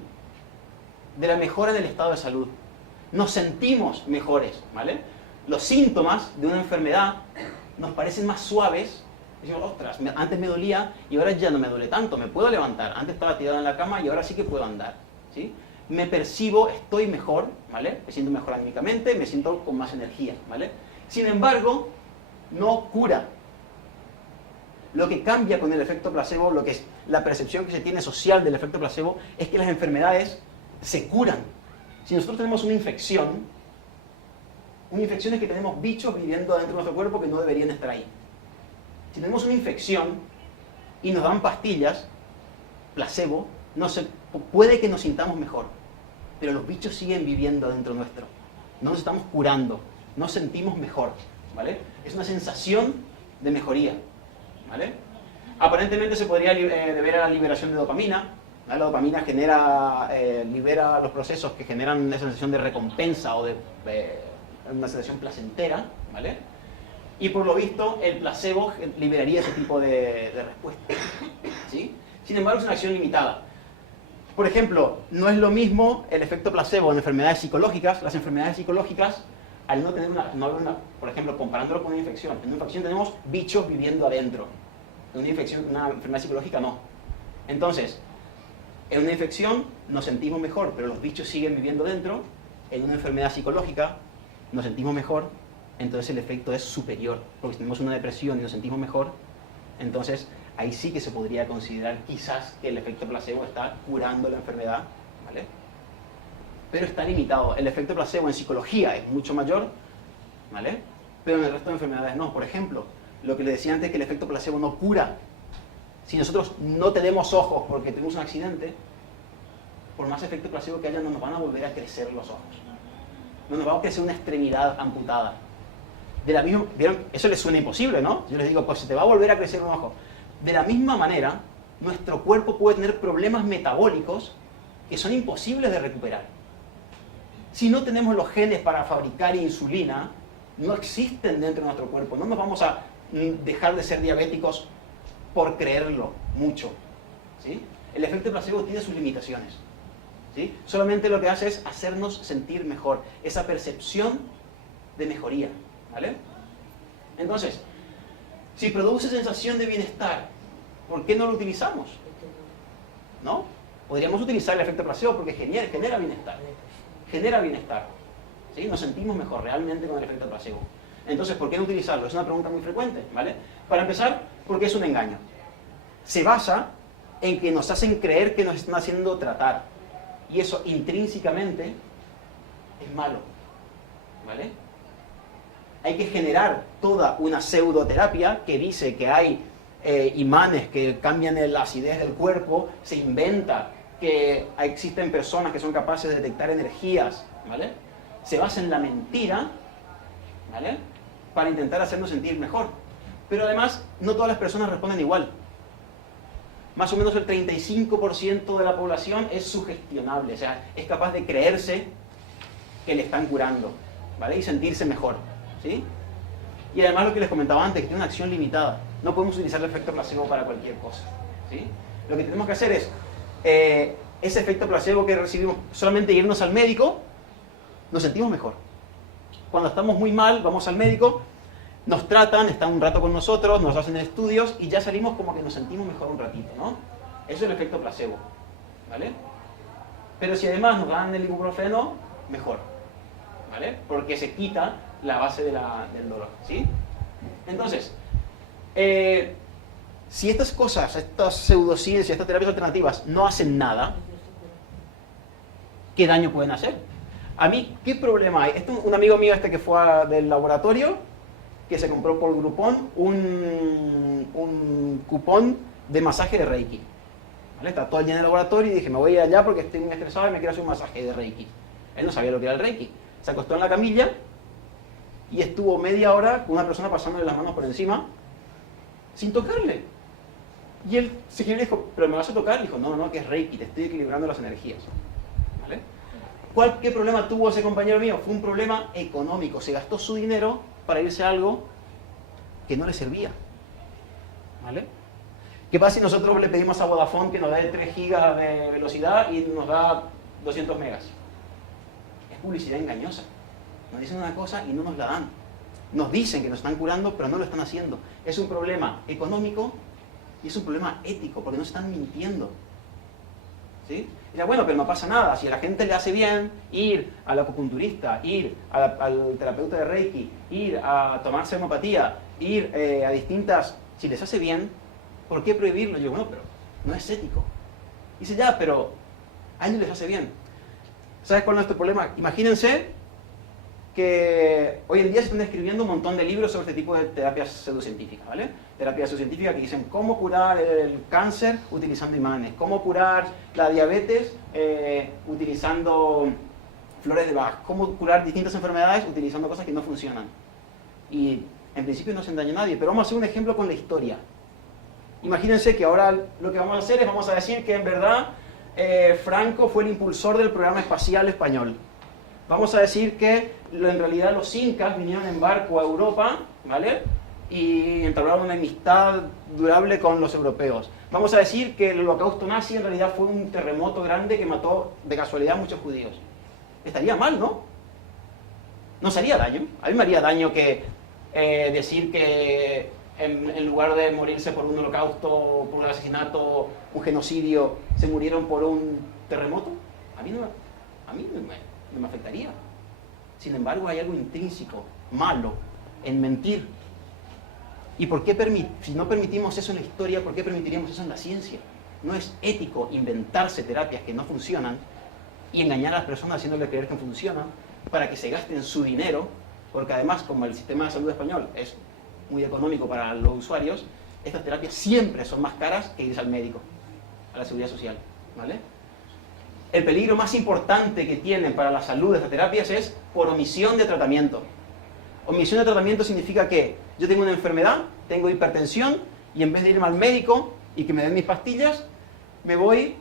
de la mejora en el estado de salud. Nos sentimos mejores, ¿vale? Los síntomas de una enfermedad nos parecen más suaves. Decimos, ostras, antes me dolía y ahora ya no me duele tanto, me puedo levantar. Antes estaba tirado en la cama y ahora sí que puedo andar, ¿sí? Me percibo, estoy mejor, ¿vale? Me siento mejor anímicamente, me siento con más energía, ¿vale? Sin embargo, no cura. Lo que cambia con el efecto placebo, lo que es la percepción que se tiene social del efecto placebo, es que las enfermedades se curan. Si nosotros tenemos una infección es que tenemos bichos viviendo dentro de nuestro cuerpo que no deberían estar ahí. Si tenemos una infección y nos dan pastillas, placebo, puede que nos sintamos mejor, pero los bichos siguen viviendo dentro nuestro. No nos estamos curando, nos sentimos mejor, ¿vale? Es una sensación de mejoría, ¿vale? Aparentemente se podría deber a la liberación de dopamina, ¿vale? La dopamina libera los procesos que generan esa sensación de recompensa o de una sensación placentera, ¿vale? Y por lo visto el placebo liberaría ese tipo de respuesta, ¿sí? Sin embargo, es una acción limitada. Por ejemplo, no es lo mismo el efecto placebo en enfermedades psicológicas. Las enfermedades psicológicas, al no tener por ejemplo, comparándolo con una infección, en una infección tenemos bichos viviendo adentro. En una enfermedad psicológica no. Entonces, en una infección nos sentimos mejor, pero los bichos siguen viviendo dentro. En una enfermedad psicológica nos sentimos mejor, entonces el efecto es superior. Porque si tenemos una depresión y nos sentimos mejor, entonces ahí sí que se podría considerar quizás que el efecto placebo está curando la enfermedad, ¿vale? Pero está limitado. El efecto placebo en psicología es mucho mayor, ¿vale? Pero en el resto de enfermedades no. Por ejemplo, lo que le decía antes, que el efecto placebo no cura. Si nosotros no tenemos ojos porque tuvimos un accidente, por más efecto placebo que haya, no nos van a volver a crecer los ojos. No nos va a crecer una extremidad amputada. De la misma, ¿vieron? Eso les suena imposible, ¿no? Yo les digo, pues se te va a volver a crecer un ojo. De la misma manera, nuestro cuerpo puede tener problemas metabólicos que son imposibles de recuperar. Si no tenemos los genes para fabricar insulina, no existen dentro de nuestro cuerpo. No nos vamos a dejar de ser diabéticos por creerlo mucho, ¿sí? El efecto placebo tiene sus limitaciones, ¿sí? Solamente lo que hace es hacernos sentir mejor, esa percepción de mejoría, ¿vale? Entonces, si produce sensación de bienestar, ¿por qué no lo utilizamos? ¿No? Podríamos utilizar el efecto placebo porque genera bienestar. Genera bienestar, ¿sí? Nos sentimos mejor realmente con el efecto placebo. Entonces, ¿por qué no utilizarlo? Es una pregunta muy frecuente, ¿vale? Para empezar, porque es un engaño. Se basa en que nos hacen creer que nos están haciendo tratar. Y eso intrínsecamente es malo, ¿vale? Hay que generar toda una pseudoterapia que dice que hay imanes que cambian la acidez del cuerpo, se inventa que existen personas que son capaces de detectar energías, ¿vale? Se basa en la mentira, ¿vale? Para intentar hacernos sentir mejor. Pero además, no todas las personas responden igual. Más o menos el 35% de la población es sugestionable, o sea, es capaz de creerse que le están curando, ¿vale? Y sentirse mejor, ¿sí? Y además lo que les comentaba antes, que tiene una acción limitada. No podemos utilizar el efecto placebo para cualquier cosa, ¿sí? Lo que tenemos que hacer es, ese efecto placebo que recibimos, solamente irnos al médico, nos sentimos mejor. Cuando estamos muy mal, vamos al médico, nos tratan, están un rato con nosotros, nos hacen estudios y ya salimos como que nos sentimos mejor un ratito, ¿no? Eso es el efecto placebo, ¿vale? Pero si además nos dan el ibuprofeno, mejor, ¿vale? Porque se quita la base del dolor, ¿sí? Entonces, si estas cosas, estas pseudociencias, estas terapias alternativas no hacen nada, ¿qué daño pueden hacer? A mí, ¿qué problema hay? Un amigo mío que fue del laboratorio, que se compró por Groupon un cupón de masaje de Reiki. ¿Vale? Está todo el día en el laboratorio y dije, me voy allá porque estoy muy estresado y me quiero hacer un masaje de Reiki. Él no sabía lo que era el Reiki. Se acostó en la camilla y estuvo media hora con una persona pasándole las manos por encima sin tocarle. Y él se le dijo, ¿pero me vas a tocar? Y dijo, no, que es Reiki, te estoy equilibrando las energías. ¿Vale? ¿Qué problema tuvo ese compañero mío? Fue un problema económico. Se gastó su dinero para irse a algo que no le servía. ¿Vale? ¿Qué pasa si nosotros le pedimos a Vodafone que nos dé 3 gigas de velocidad y nos da 200 megas? Es publicidad engañosa. Nos dicen una cosa y no nos la dan. Nos dicen que nos están curando, pero no lo están haciendo. Es un problema económico y es un problema ético, porque nos están mintiendo. ¿Sí? Y bueno, pero no pasa nada. Si a la gente le hace bien ir al acupunturista, ir al terapeuta de Reiki, ir a tomarse homeopatía, ir a distintas, si les hace bien, ¿por qué prohibirlo? Yo digo, bueno, pero no es ético. Dice, ya, pero a ellos les hace bien. ¿Sabes cuál es nuestro problema? Imagínense que hoy en día se están escribiendo un montón de libros sobre este tipo de terapias pseudocientíficas, ¿vale? Terapias pseudocientíficas que dicen cómo curar el cáncer utilizando imanes, cómo curar la diabetes utilizando flores de Bach, cómo curar distintas enfermedades utilizando cosas que no funcionan. Y en principio no hacen daño a nadie, pero vamos a hacer un ejemplo con la historia. Imagínense que ahora lo que vamos a hacer es, vamos a decir que en verdad Franco fue el impulsor del programa espacial español. Vamos a decir que en realidad los incas vinieron en barco a Europa, ¿vale? Y entablaron una amistad durable con los europeos. Vamos a decir que el holocausto nazi en realidad fue un terremoto grande que mató de casualidad a muchos judíos. Estaría mal, ¿no? Nos haría daño. A mí me haría daño que decir que en lugar de morirse por un holocausto, por un asesinato, un genocidio, se murieron por un terremoto. A mí no me afectaría. Sin embargo, hay algo intrínseco, malo, en mentir. ¿Y por qué si no permitimos eso en la historia, por qué permitiríamos eso en la ciencia? No es ético inventarse terapias que no funcionan y engañar a las personas haciéndoles creer que funcionan para que se gasten su dinero, porque además, como el sistema de salud español es muy económico para los usuarios, estas terapias siempre son más caras que irse al médico, a la seguridad social, ¿vale? El peligro más importante que tienen para la salud de estas terapias es por omisión de tratamiento. Omisión de tratamiento significa que yo tengo una enfermedad, tengo hipertensión, y en vez de irme al médico y que me den mis pastillas, me voy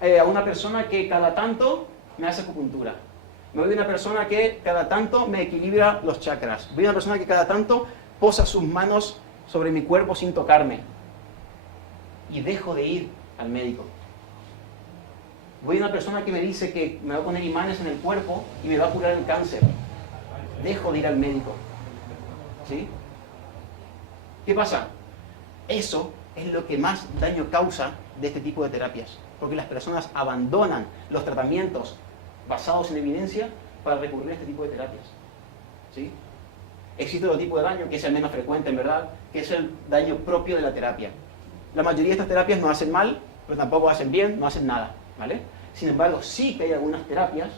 a una persona que cada tanto me hace acupuntura. Me voy a una persona que cada tanto me equilibra los chakras. Voy a una persona que cada tanto posa sus manos sobre mi cuerpo sin tocarme. Y dejo de ir al médico. Voy a una persona que me dice que me va a poner imanes en el cuerpo y me va a curar el cáncer. Dejo de ir al médico. ¿Sí? ¿Qué pasa? Eso es lo que más daño causa de este tipo de terapias. Porque las personas abandonan los tratamientos basados en evidencia para recurrir a este tipo de terapias. ¿Sí? Existe otro tipo de daño, que es el menos frecuente en verdad, que es el daño propio de la terapia. La mayoría de estas terapias no hacen mal, pero tampoco hacen bien, no hacen nada. ¿Vale? Sin embargo, sí que hay algunas terapias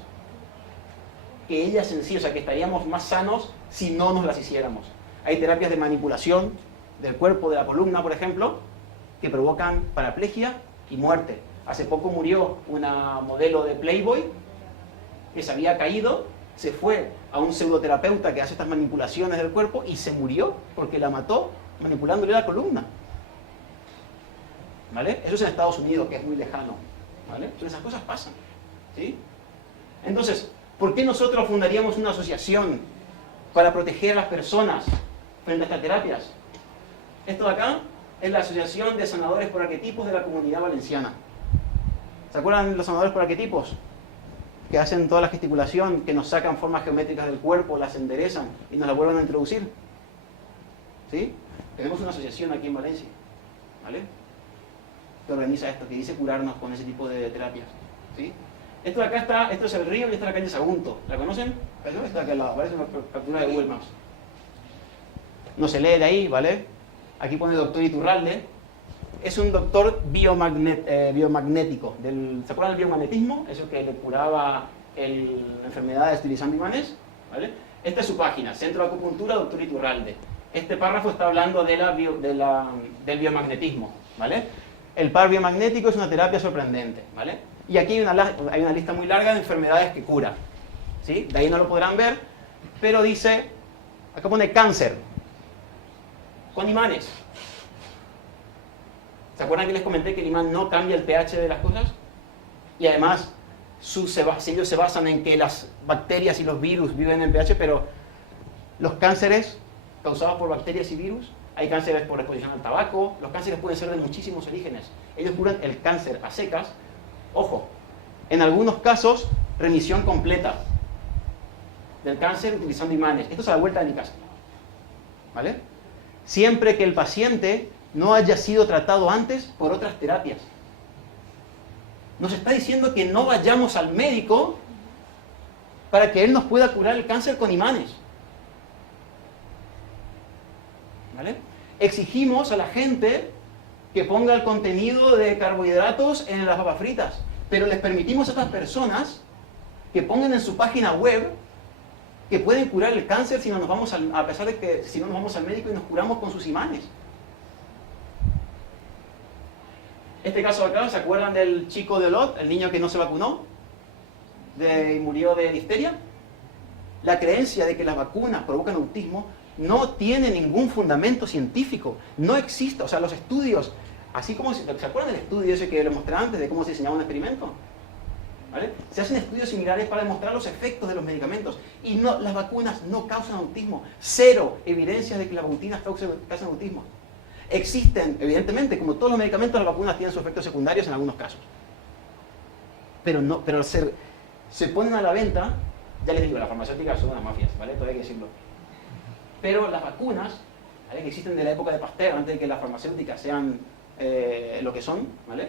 que ellas en sí, o sea, que estaríamos más sanos si no nos las hiciéramos. Hay terapias de manipulación del cuerpo, de la columna, por ejemplo, que provocan paraplegia y muerte. Hace poco murió una modelo de Playboy que se había caído, se fue a un pseudoterapeuta que hace estas manipulaciones del cuerpo y se murió porque la mató manipulándole la columna. ¿Vale? Eso es en Estados Unidos, que es muy lejano. ¿Vale? Entonces esas cosas pasan. ¿Sí? Entonces, ¿por qué nosotros fundaríamos una asociación para proteger a las personas frente a estas terapias? Esto de acá es la Asociación de Sanadores por Arquetipos de la Comunidad Valenciana. ¿Se acuerdan de los sanadores por arquetipos? Que hacen toda la gesticulación, que nos sacan formas geométricas del cuerpo, las enderezan y nos las vuelven a introducir. ¿Sí? Tenemos una asociación aquí en Valencia. ¿Vale? Que organiza esto, que dice curarnos con ese tipo de terapias. ¿Sí? Esto de acá está, esto es el río y esta es la calle Sagunto. ¿La conocen? Esta de acá al lado, parece una captura de Google Maps. No se lee de ahí, ¿vale? Aquí pone doctor Iturralde. Es un doctor biomagnético. ¿Se acuerdan del biomagnetismo? Eso que le curaba enfermedades utilizando imanes. ¿Vale? Esta es su página, Centro de Acupuntura, doctor Iturralde. Este párrafo está hablando del biomagnetismo. ¿Vale? El par biomagnético es una terapia sorprendente, ¿vale? Y aquí hay una lista muy larga de enfermedades que cura, ¿sí? De ahí no lo podrán ver, pero dice, acá pone cáncer, con imanes. ¿Se acuerdan que les comenté que el imán no cambia el pH de las cosas? Y además, ellos se basan en que las bacterias y los virus viven en pH, pero los cánceres causados por bacterias y virus, hay cánceres por exposición al tabaco, los cánceres pueden ser de muchísimos orígenes. Ellos curan el cáncer a secas. Ojo, en algunos casos, remisión completa del cáncer utilizando imanes. Esto es a la vuelta de mi casa. ¿Vale? Siempre que el paciente no haya sido tratado antes por otras terapias. Nos está diciendo que no vayamos al médico para que él nos pueda curar el cáncer con imanes. Exigimos a la gente que ponga el contenido de carbohidratos en las papas fritas, pero les permitimos a estas personas que pongan en su página web que pueden curar el cáncer si no nos vamos a pesar de que si no nos vamos al médico y nos curamos con sus imanes. Este caso acá, ¿se acuerdan del chico de Olot, el niño que no se vacunó y murió de difteria? La creencia de que las vacunas provocan autismo no tiene ningún fundamento científico. No existe, o sea, los estudios, así como, ¿se acuerdan del estudio ese que les mostré antes de cómo se diseñaba un experimento? ¿Vale? Se hacen estudios similares para demostrar los efectos de los medicamentos y no, las vacunas no causan autismo. Cero evidencias de que las vacunas causan autismo. Existen, evidentemente, como todos los medicamentos, las vacunas tienen sus efectos secundarios en algunos casos. Pero se ponen a la venta, ya les digo, las farmacéuticas son unas mafias, ¿vale? Todavía hay que decirlo. Pero las vacunas, ¿vale?, que existen de la época de Pasteur, antes de que las farmacéuticas sean lo que son, ¿vale?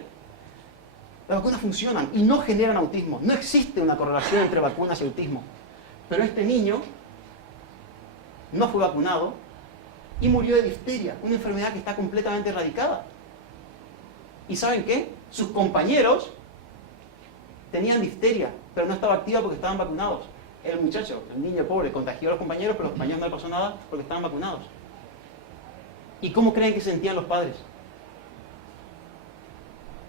Las vacunas funcionan y no generan autismo. No existe una correlación entre vacunas y autismo. Pero este niño no fue vacunado y murió de difteria, una enfermedad que está completamente erradicada. ¿Y saben qué? Sus compañeros tenían difteria, pero no estaba activa porque estaban vacunados. El muchacho, el niño pobre, contagió a los compañeros, pero los compañeros no le pasó nada porque estaban vacunados. ¿Y cómo creen que se sentían los padres?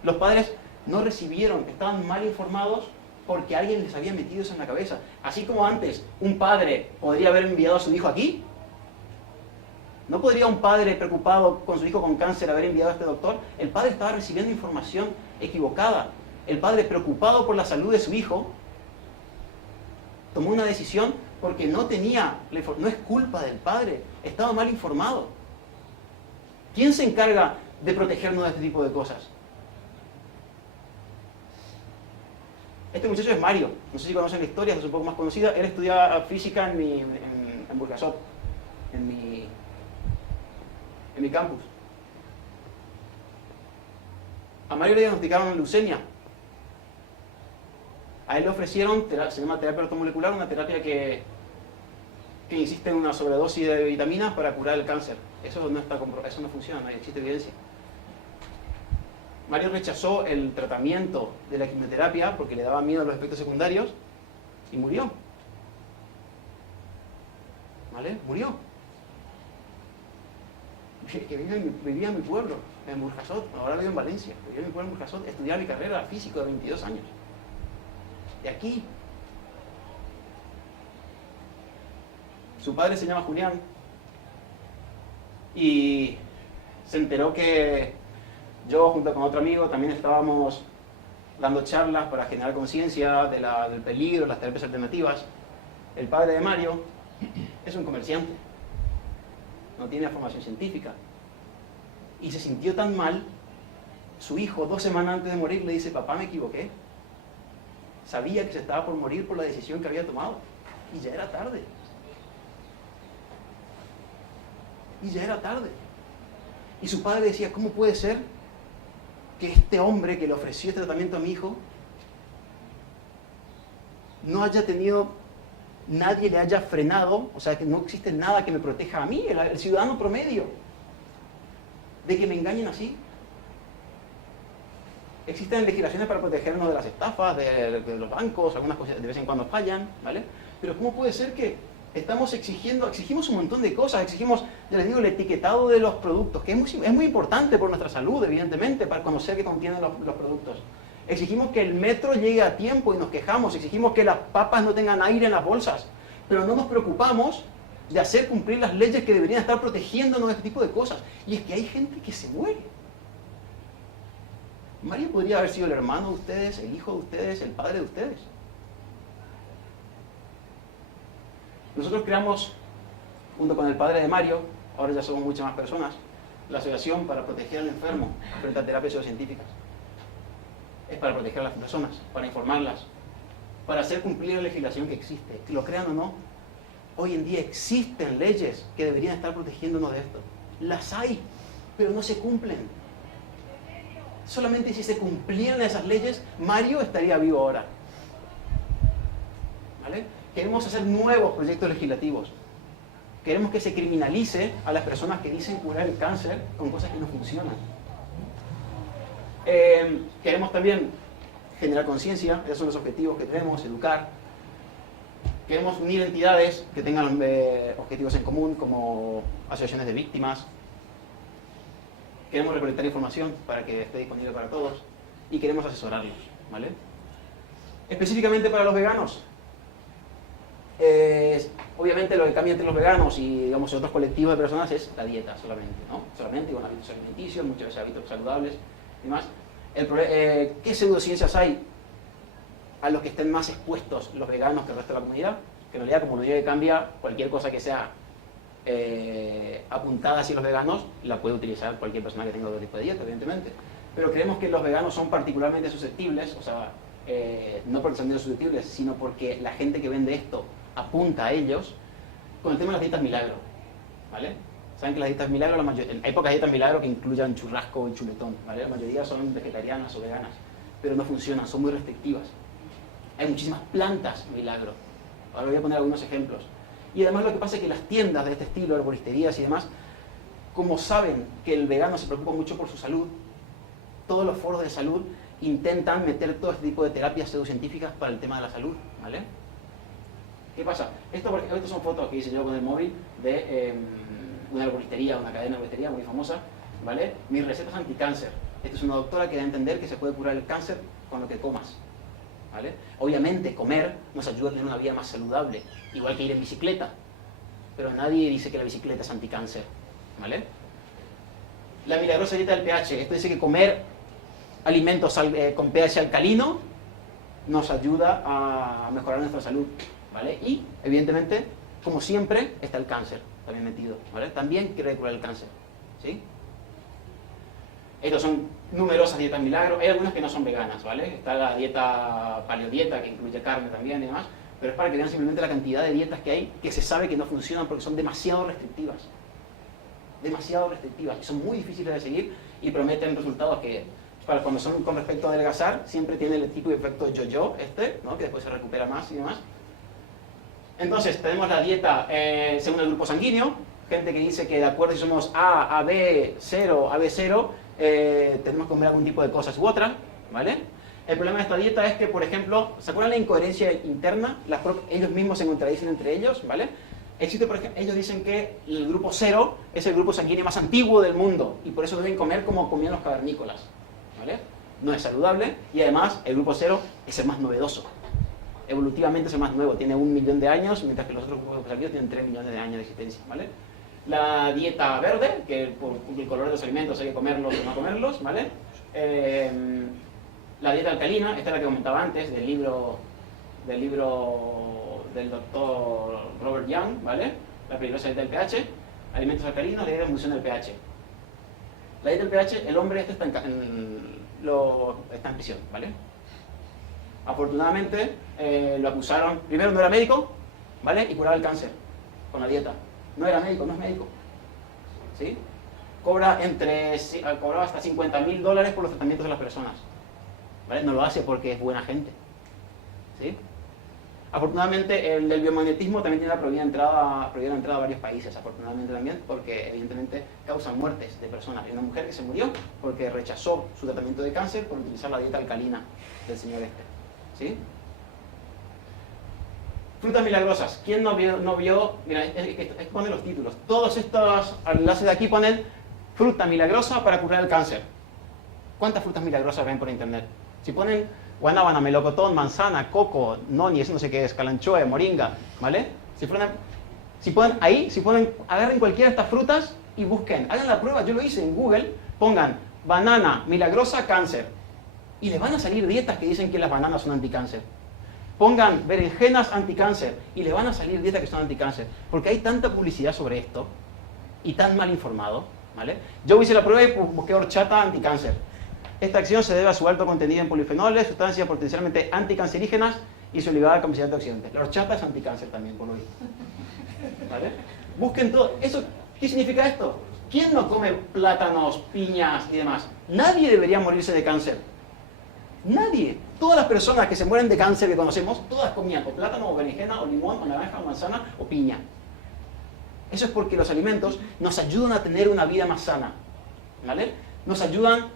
Los padres no recibieron, estaban mal informados porque alguien les había metido eso en la cabeza. Así como antes un padre podría haber enviado a su hijo aquí, ¿no podría un padre preocupado con su hijo con cáncer haber enviado a este doctor? El padre estaba recibiendo información equivocada. El padre, preocupado por la salud de su hijo, tomó una decisión porque no es culpa del padre, estaba mal informado. ¿Quién se encarga de protegernos de este tipo de cosas? Este muchacho es Mario, no sé si conocen la historia, es un poco más conocida. Él estudiaba física en Burjasot, en mi campus. A Mario le diagnosticaron leucemia. A él le ofrecieron, se llama terapia ortomolecular, una terapia que insiste en una sobredosis de vitaminas para curar el cáncer. Eso no funciona, no existe evidencia. Mario rechazó el tratamiento de la quimioterapia porque le daba miedo a los efectos secundarios y murió. ¿Vale? Murió. Que vivía en mi pueblo, en Burjasot, ahora vivo en Valencia. Vivía en mi pueblo en Burjasot, estudiaba mi carrera físico de 22 años. De aquí. Su padre se llama Julián y se enteró que yo, junto con otro amigo, también estábamos dando charlas para generar conciencia del peligro, las terapias alternativas. El padre de Mario es un comerciante, no tiene formación científica. Y se sintió tan mal, su hijo, 2 semanas antes de morir, le dice: papá, me equivoqué. Sabía que se estaba por morir por la decisión que había tomado. Y ya era tarde. Y ya era tarde. Y su padre decía: ¿cómo puede ser que este hombre que le ofreció este tratamiento a mi hijo no haya tenido, nadie le haya frenado, o sea, que no existe nada que me proteja a mí, el ciudadano promedio, de que me engañen así? Existen legislaciones para protegernos de las estafas, de los bancos, algunas cosas de vez en cuando fallan, ¿vale? Pero ¿cómo puede ser que exigimos un montón de cosas? Exigimos, ya les digo, el etiquetado de los productos, que es muy importante por nuestra salud, evidentemente, para conocer qué contienen los productos. Exigimos que el metro llegue a tiempo y nos quejamos. Exigimos que las papas no tengan aire en las bolsas. Pero no nos preocupamos de hacer cumplir las leyes que deberían estar protegiéndonos de este tipo de cosas. Y es que hay gente que se muere. Mario podría haber sido el hermano de ustedes, el hijo de ustedes, el padre de ustedes. Nosotros creamos, junto con el padre de Mario, ahora ya somos muchas más personas, la asociación para proteger al enfermo frente a terapias pseudocientíficas. Es para proteger a las personas, para informarlas, para hacer cumplir la legislación que existe. Lo crean o no, hoy en día existen leyes que deberían estar protegiéndonos de esto. Las hay, pero no se cumplen. Solamente si se cumplieran esas leyes, Mario estaría vivo ahora. ¿Vale? Queremos hacer nuevos proyectos legislativos. Queremos que se criminalice a las personas que dicen curar el cáncer con cosas que no funcionan. Queremos también generar conciencia, esos son los objetivos que tenemos, educar. Queremos unir entidades que tengan objetivos en común, como asociaciones de víctimas. Queremos recolectar información para que esté disponible para todos. Y queremos asesorarlos, ¿vale? Específicamente para los veganos. Obviamente lo que cambia entre los veganos y digamos, otros colectivos de personas es la dieta solamente, ¿no? Solamente con hábitos alimenticios, muchas veces hábitos saludables y demás. ¿Qué pseudociencias hay a los que estén más expuestos los veganos que el resto de la comunidad? Que en realidad, como no digo que cambia, cualquier cosa que sea apuntada hacia los veganos la puede utilizar cualquier persona que tenga otro tipo de dieta, evidentemente. Pero creemos que los veganos son particularmente susceptibles, o sea, no porque sean susceptibles, sino porque la gente que vende esto apunta a ellos con el tema de las dietas milagro, ¿vale? Saben que las dietas milagro, hay pocas dietas milagro que incluyan churrasco y chuletón, ¿vale? La mayoría son vegetarianas o veganas, pero no funcionan, son muy restrictivas. Hay muchísimas plantas milagro. Ahora voy a poner algunos ejemplos. Y además lo que pasa es que las tiendas de este estilo, arboristerías y demás, como saben que el vegano se preocupa mucho por su salud, todos los foros de salud intentan meter todo este tipo de terapias pseudocientíficas para el tema de la salud, ¿vale? ¿Qué pasa? Estas son fotos que hice yo con el móvil de una arboristería, una cadena de arboristería muy famosa, ¿vale? Mis recetas anticáncer. Esta es una doctora que da a entender que se puede curar el cáncer con lo que comas, ¿vale? Obviamente comer nos ayuda a tener una vida más saludable, igual que ir en bicicleta, pero nadie dice que la bicicleta es anticáncer, ¿vale? La milagrosa dieta del pH. Esto dice que comer alimentos con pH alcalino nos ayuda a mejorar nuestra salud, ¿vale? Y, evidentemente, como siempre, está el cáncer también metido, ¿vale? También quiere curar el cáncer, ¿sí? Estas son numerosas dietas milagro. Hay algunas que no son veganas, ¿vale? Está la dieta paleodieta, que incluye carne también y demás, pero es para que vean simplemente la cantidad de dietas que hay que se sabe que no funcionan porque son demasiado restrictivas. Demasiado restrictivas, y son muy difíciles de seguir y prometen resultados que, para cuando son con respecto a adelgazar, siempre tiene el tipo de efecto yo-yo, ¿no? Que después se recupera más y demás. Entonces, tenemos la dieta según el grupo sanguíneo, gente que dice que de acuerdo si somos A, AB, 0, AB0, tenemos que comer algún tipo de cosas u otra, ¿vale? El problema de esta dieta es que, por ejemplo, ¿se acuerdan la incoherencia interna? Ellos mismos se contradicen entre ellos, ¿vale? Existe, por ejemplo, ellos dicen que el grupo 0 es el grupo sanguíneo más antiguo del mundo y por eso deben comer como comían los cavernícolas, ¿vale? No es saludable y además el grupo 0 es el más novedoso. Evolutivamente es el más nuevo, tiene 1 millón de años, mientras que los otros grupos sanguíneos tienen 3 millones de años de existencia, ¿vale? La dieta verde, que por el color de los alimentos hay que comerlos o no comerlos, ¿vale? La dieta alcalina, esta es la que comentaba antes, del libro del doctor Robert Young, ¿vale? La peligrosa dieta del pH, alimentos alcalinos, la dieta de función del pH. La dieta del pH, el hombre está en prisión, ¿vale? Afortunadamente lo acusaron, primero no era médico, ¿vale? Y curaba el cáncer con la dieta. No era médico, no es médico, ¿sí? Cobraba hasta $50.000 por los tratamientos de las personas, ¿vale? No lo hace porque es buena gente, ¿sí? Afortunadamente el del biomagnetismo también tiene la prohibida entrada a varios países, afortunadamente también, porque evidentemente causan muertes de personas. Hay una mujer que se murió porque rechazó su tratamiento de cáncer por utilizar la dieta alcalina del señor este, ¿sí? Frutas milagrosas. ¿Quién no vio? Mira, ponen los títulos. Todos estos enlaces de aquí ponen fruta milagrosa para curar el cáncer. ¿Cuántas frutas milagrosas ven por internet? Si ponen guanábana, melocotón, manzana, coco, noni, eso no sé qué es, calanchoe, moringa, ¿vale? Agarren cualquiera de estas frutas y busquen, hagan la prueba, yo lo hice en Google, pongan banana milagrosa cáncer y les van a salir dietas que dicen que las bananas son anticáncer. Pongan berenjenas anticáncer y les van a salir dietas que son anticáncer, porque hay tanta publicidad sobre esto y tan mal informado, ¿vale? Yo hice la prueba y busqué horchata anticáncer. Esta acción se debe a su alto contenido en polifenoles, sustancias potencialmente anticancerígenas y su elevada capacidad antioxidante. La horchata es anticáncer también, por hoy. ¿Vale? Busquen todo. ¿Qué significa esto? ¿Quién no come plátanos, piñas y demás? Nadie debería morirse de cáncer. Nadie. Todas las personas que se mueren de cáncer que conocemos, todas comían o plátano, o berenjena, o limón, o naranja, o manzana, o piña. Eso es porque los alimentos nos ayudan a tener una vida más sana, ¿vale? Nos ayudan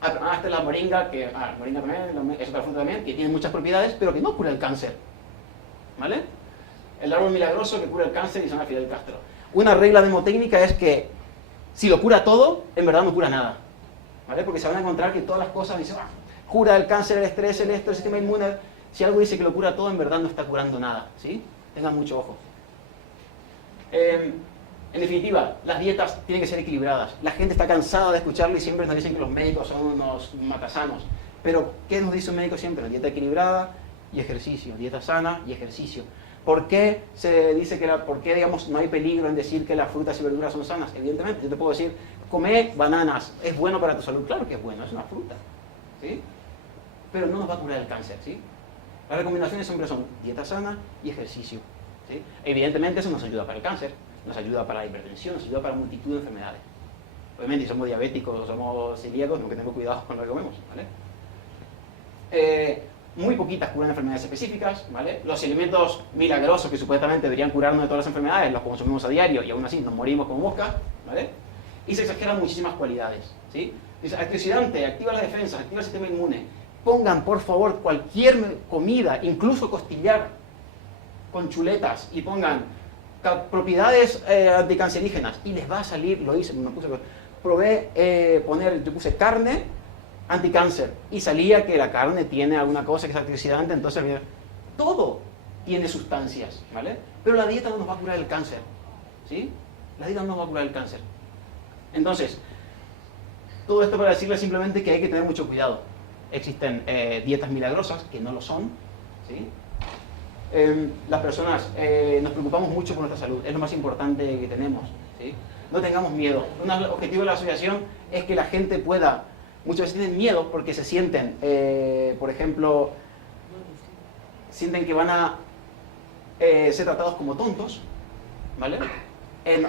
hasta la moringa, moringa también, es otra fruta también, que tiene muchas propiedades, pero que no cura el cáncer, ¿vale? El árbol milagroso que cura el cáncer y se llama Fidel Castro. Una regla mnemotécnica es que si lo cura todo, en verdad no cura nada, ¿vale? Porque se van a encontrar que todas las cosas dicen, cura el cáncer, el estrés, el sistema inmune. Si algo dice que lo cura todo, en verdad no está curando nada, ¿sí? Tengan mucho ojo. En definitiva, las dietas tienen que ser equilibradas. La gente está cansada de escucharlo y siempre nos dicen que los médicos son unos matasanos. Pero, ¿qué nos dice un médico siempre? Dieta equilibrada y ejercicio. Dieta sana y ejercicio. ¿Por qué se dice digamos, no hay peligro en decir que las frutas y verduras son sanas? Evidentemente, yo te puedo decir, come bananas, ¿es bueno para tu salud? Claro que es bueno, es una fruta, ¿sí? Pero no nos va a curar el cáncer, ¿sí? Las recomendaciones siempre son dieta sana y ejercicio, ¿sí? Evidentemente eso nos ayuda para el cáncer, nos ayuda para la hipertensión, nos ayuda para multitud de enfermedades. Obviamente, si somos diabéticos o somos celíacos, tenemos que tener cuidado con lo que comemos, ¿vale? Muy poquitas curan enfermedades específicas, ¿vale? Los alimentos milagrosos que supuestamente deberían curarnos de todas las enfermedades, los consumimos a diario y aún así nos morimos como moscas, ¿vale? Y se exageran muchísimas cualidades, ¿sí? Dice, antioxidante, activa las defensas, activa el sistema inmune. Pongan, por favor, cualquier comida, incluso costillar, con chuletas, y pongan propiedades anticancerígenas, y les va a salir, lo hice, yo puse carne anticáncer, y salía que la carne tiene alguna cosa que es antioxidante, entonces mira, todo tiene sustancias, ¿vale? Pero la dieta no nos va a curar el cáncer, ¿sí? La dieta no nos va a curar el cáncer. Entonces, todo esto para decirles simplemente que hay que tener mucho cuidado. Existen dietas milagrosas que no lo son, ¿sí? Las personas nos preocupamos mucho por nuestra salud, es lo más importante que tenemos, ¿sí? No tengamos miedo. Un objetivo de la asociación es que la gente pueda, muchas veces tienen miedo porque se sienten, por ejemplo, sienten que van a ser tratados como tontos, ¿vale?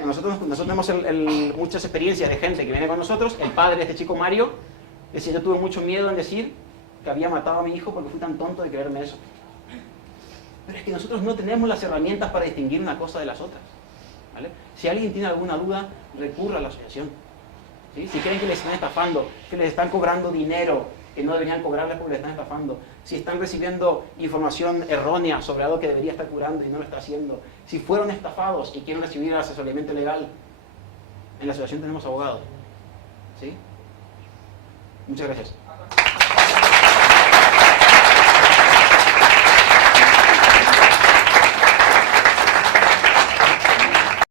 Nosotros tenemos muchas experiencias de gente que viene con nosotros. El padre de este chico Mario decía, yo tuve mucho miedo en decir que había matado a mi hijo porque fui tan tonto de creerme eso. Pero es que nosotros no tenemos las herramientas para distinguir una cosa de las otras, ¿vale? Si alguien tiene alguna duda, recurra a la asociación, ¿sí? Si creen que les están estafando, que les están cobrando dinero que no deberían cobrarles porque les están estafando, si están recibiendo información errónea sobre algo que debería estar curando y no lo está haciendo, si fueron estafados y quieren recibir asesoramiento legal, en la asociación tenemos abogados, ¿sí? Muchas gracias.